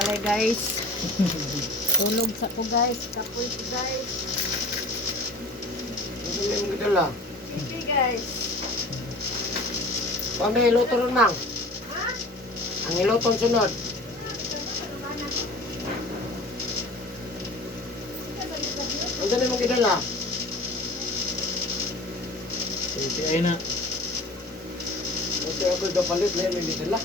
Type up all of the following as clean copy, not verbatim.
balay guys. Tulog sa ko guys. Kapoy ko guys. Hindi mo gidala. Pipi guys. Paano iluto ron, Mang? Ha? Ang ilutong sunod. Ang dali mong gidala. Pipi ay na. Buti ako dapalit na yung gidala.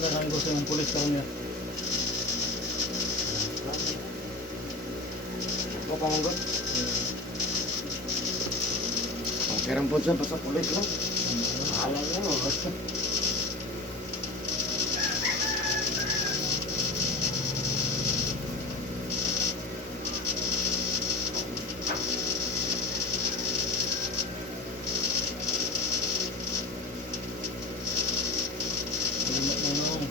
Wala kang gusto ng pulis karon niya. Ako pamanggot. Ang perang po siya, basta kulit lang. Alam niya mo. Salamat na noong.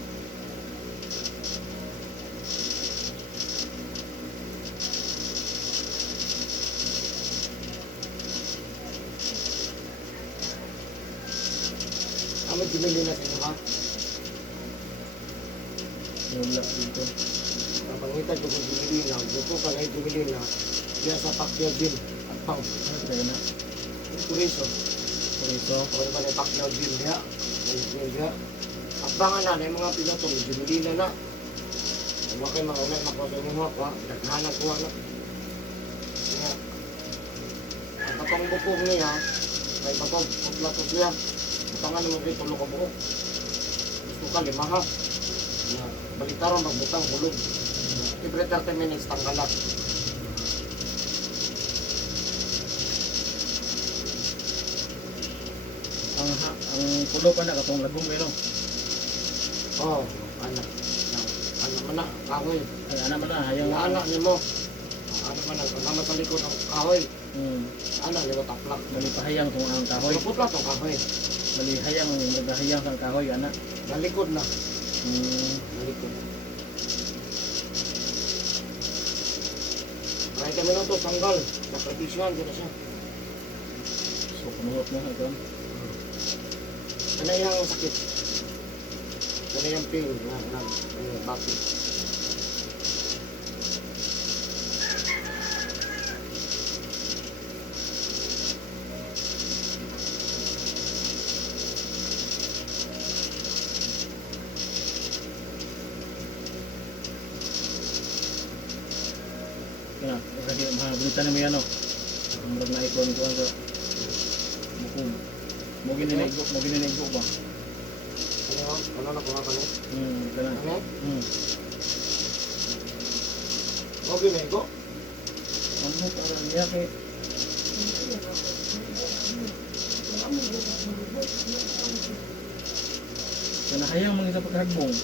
Ano pinili na sa inyo, ha? Wala dito. Kapangita ko kung pinili na. Buko ka na yung pinili na. Diya sa Pacquiao Gym. At pang. Ano tayo na? Turiso. Purito. O naman yung Pacquiao Gym diya. Diya. At bangan na yung mga piloto. Pinili na na. Huwag kayo mga unay makuha sa inyo mo. Naghanap ko na. Kaya. Ang katong bukog niya. May batog. Putla to siya. Butangan naman kayo tulog ang buhok. Gusto ka limaha. Balitaron magbutang hulog. Every 30 minutes tanggalan. Ang pulo pa na katong lagong pero Oh, anak. Ano man na, kahoy. ay ana man na hayang Yung anak niyo mo. Ano man ang kasama sa likod ng kahoy. Anak niyo taplak. bali pahayang tong ang kahoy. Kaput lang itong kahoy. Bali hayang nagahayang sa kahoy ana. Nalikod na. Nalikod. Kahit kami lang ito, tanggal. Napratisyan ko na siya. So punuhot na ito. Ano yung sakit? Ano yung pain? Bakit? Kana kasi mahabulitan na mo yan o. Ang murag na ikon ko ang bukog. Mo gininigo ba? Ano yun? Ano na kuha ka niya? Kana. Ano? Hmm. O ginego? Ano para niya kay kana hayang mga sa paghagbong.